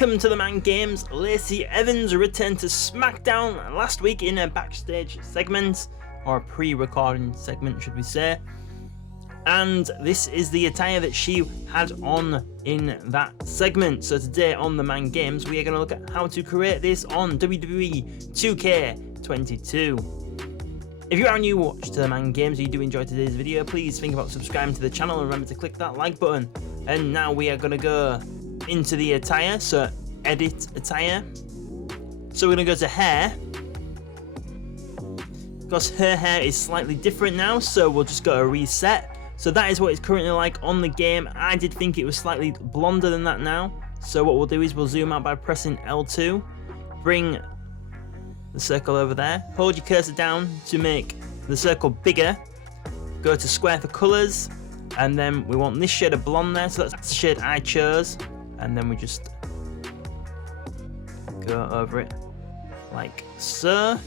Welcome to TheMan Games. Lacey Evans returned to Smackdown last week in a backstage segment, or a pre-recording segment should we say, and this is the attire that she had on in that segment. So today on TheMan Games we are going to look at how to create this on WWE 2K22. If you are new to TheMan Games and you do enjoy today's video, please think about subscribing to the channel and remember to click that like button. And now we are going to go into the attire, so edit attire. So we're going to go to hair, because her hair is slightly different now, so we'll just go to reset. So that is what it's currently like on the game. I did think it was slightly blonder than that now, so what we'll do is we'll zoom out by pressing L2, bring the circle over there, hold your cursor down to make the circle bigger, go to square for colors, and then we want this shade of blonde there, so that's the shade I chose. And then we just go over it like so.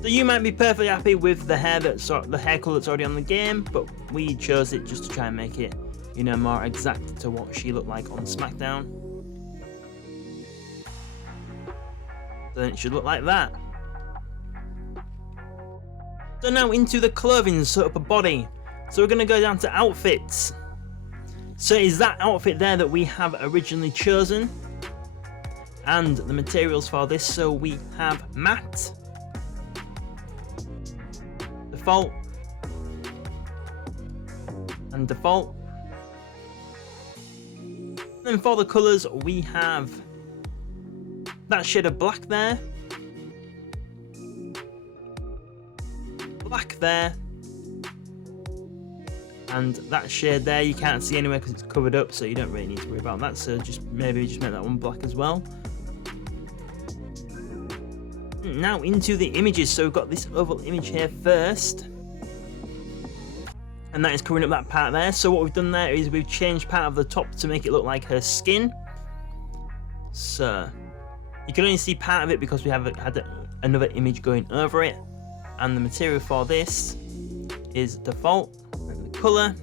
So you might be perfectly happy with the hair the hair color that's already on the game, but we chose it just to try and make it, you know, more exact to what she looked like on Smackdown. Then it should look like that. So now into the clothing, so upper body. So we're going to go down to outfits. So is that outfit there that we have originally chosen, and the materials for this. So we have matte, default, and default. And then for the colours we have that shade of black there, black there, and that shade there you can't see anywhere because it's covered up, so you don't really need to worry about that. So maybe just make that one black as well. Now into the images. So we've got this oval image here first, and that is covering up that part there. So what we've done there is we've changed part of the top to make it look like her skin. So you can only see part of it because we have had another image going over it. And the material for this is default. And the colour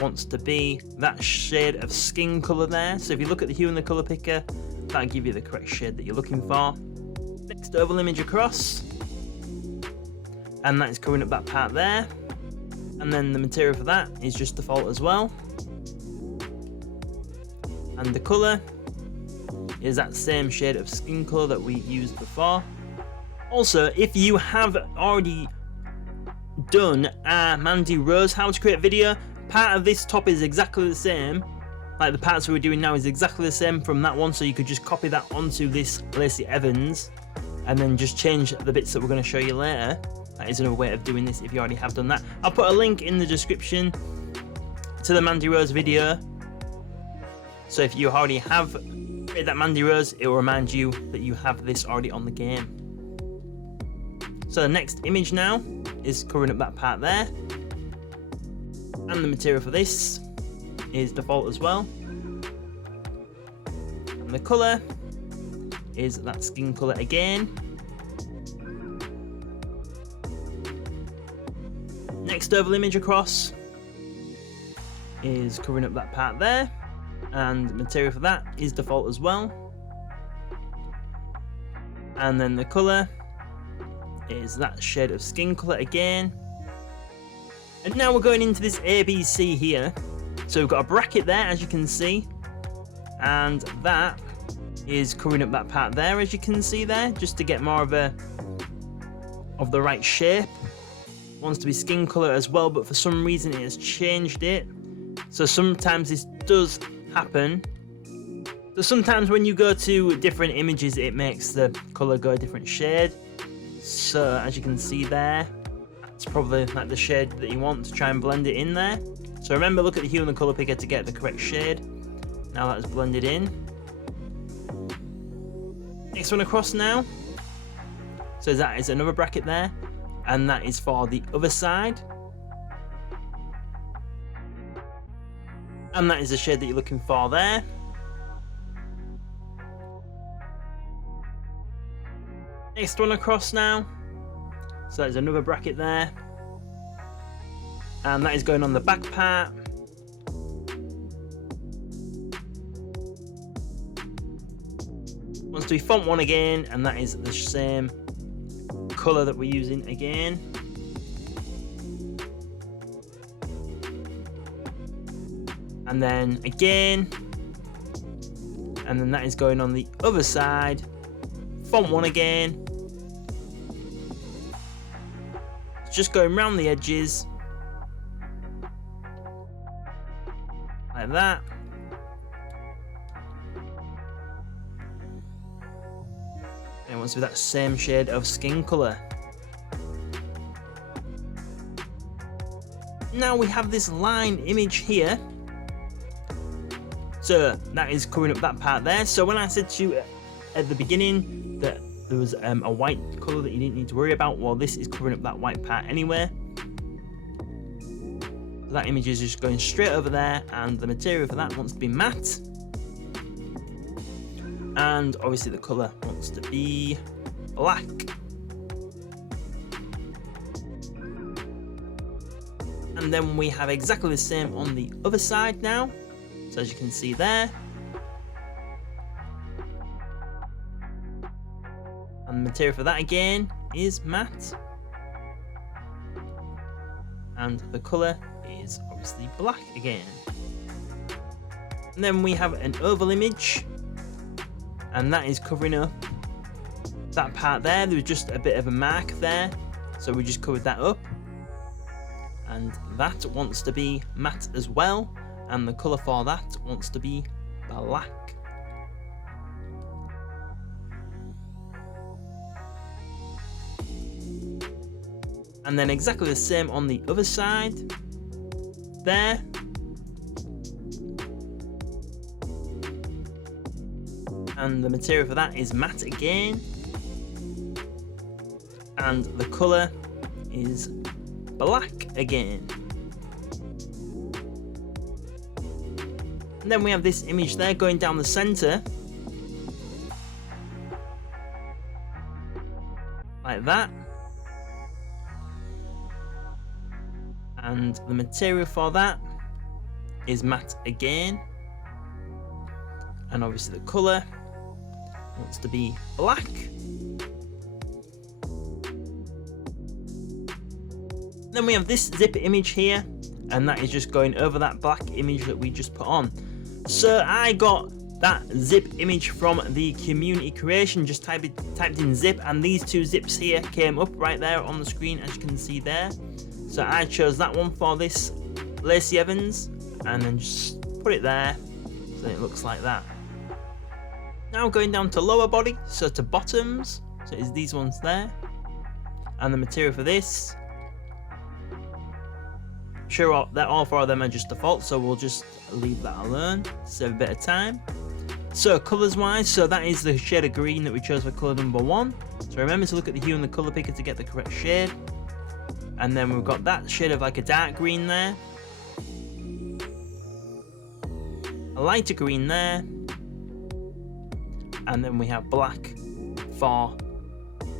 wants to be that shade of skin colour there. So if you look at the hue and the colour picker, that'll give you the correct shade that you're looking for. Next oval image across, and that is covering up that part there. And then the material for that is just default as well. And the colour is that same shade of skin colour that we used before. Also, if you have already done a Mandy Rose how to create video, part of this top is exactly the same. Like the parts we're doing now is exactly the same from that one, so you could just copy that onto this Lacey Evans and then just change the bits that we're going to show you later. That is another way of doing this if you already have done that. I'll put a link in the description to the Mandy Rose video, so if you already have created that Mandy Rose, it will remind you that you have this already on the game. So the next image now is covering up that part there, and the material for this is default as well, and the colour is that skin colour again. Next oval image across is covering up that part there, and the material for that is default as well. And then the colour is that shade of skin colour again. And now we're going into this ABC here. So we've got a bracket there, as you can see, and that is covering up that part there, as you can see there, just to get more of the right shape. Wants to be skin color as well, but for some reason it has changed it. So sometimes this does happen. So sometimes when you go to different images, it makes the color go a different shade. So as you can see there, that's probably like the shade that you want to try and blend it in there. So remember, look at the hue and the color picker to get the correct shade. Now that's blended in. Next one across now. So that is another bracket there, and that is for the other side. And that is the shade that you're looking for there. Next one across now. So there's another bracket there. And that is going on the back part. Wants to be font 1 again, and that is the same colour that we're using again. And then again. And then that is going on the other side. Font 1 again. It's just going around the edges. Like that. And it wants to be that same shade of skin colour. Now we have this line image here. So that is covering up that part there. So when I said to you at the beginning that there was a white colour that you didn't need to worry about, well, this is covering up that white part anyway. So that image is just going straight over there, and the material for that wants to be matte. And obviously the colour wants to be black. And then we have exactly the same on the other side now. So as you can see there. And the material for that again is matte. And the colour is obviously black again. And then we have an oval image. And that is covering up that part there. There was just a bit of a mark there. So we just covered that up. And that wants to be matte as well. And the colour for that wants to be black. And then exactly the same on the other side. There. And the material for that is matte again. And the colour is black again. And then we have this image there going down the centre. Like that. And the material for that is matte again. And obviously the colour wants to be black. Then we have this zip image here, and that is just going over that black image that we just put on. So I got that zip image from the community creation, just typed in zip, and these two zips here came up right there on the screen, as you can see there. So I chose that one for this Lacey Evans, and then just put it there, so it looks like that. Now going down to lower body, so to bottoms, so it's these ones there, and the material for this. Sure, that all four of them are just default, so we'll just leave that alone, save a bit of time. So colours wise, so that is the shade of green that we chose for colour number 1. So remember to look at the hue and the colour picker to get the correct shade. And then we've got that shade of like a dark green there, a lighter green there, and then we have black for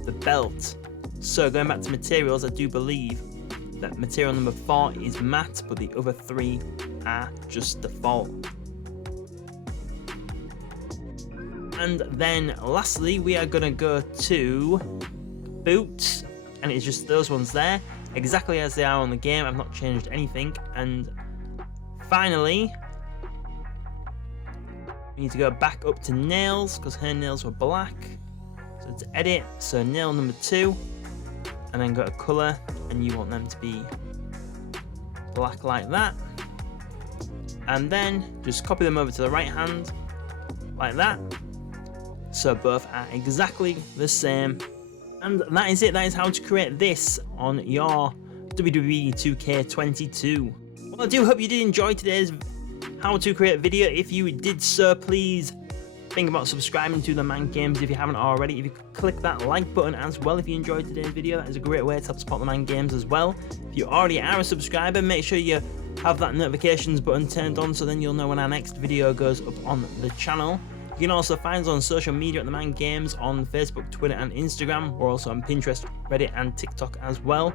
the belt. So going back to materials, I do believe that material number 4 is matte, but the other 3 are just default. And then lastly, we are gonna go to boots, and it's just those ones there, exactly as they are on the game. I've not changed anything. And finally, we need to go back up to nails, because her nails were black. So to edit, so nail number 2, and then go to colour, and you want them to be black like that. And then just copy them over to the right hand, like that. So both are exactly the same. And that is it. That is how to create this on your WWE 2K22. Well, I do hope you did enjoy today's how to create video. If you did so, please think about subscribing to TheMan Games if you haven't already. If you could click that like button as well if you enjoyed today's video, that is a great way to help support TheMan Games as well. If you already are a subscriber, make sure you have that notifications button turned on, so then you'll know when our next video goes up on the channel. You can also find us on social media at TheMan Games on Facebook, Twitter and Instagram. We're also on Pinterest, Reddit and TikTok as well.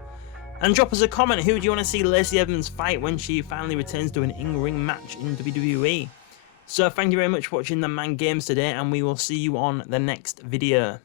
And drop us a comment, who do you want to see Lacey Evans fight when she finally returns to an in-ring match in WWE? So thank you very much for watching TheMan Games today, and we will see you on the next video.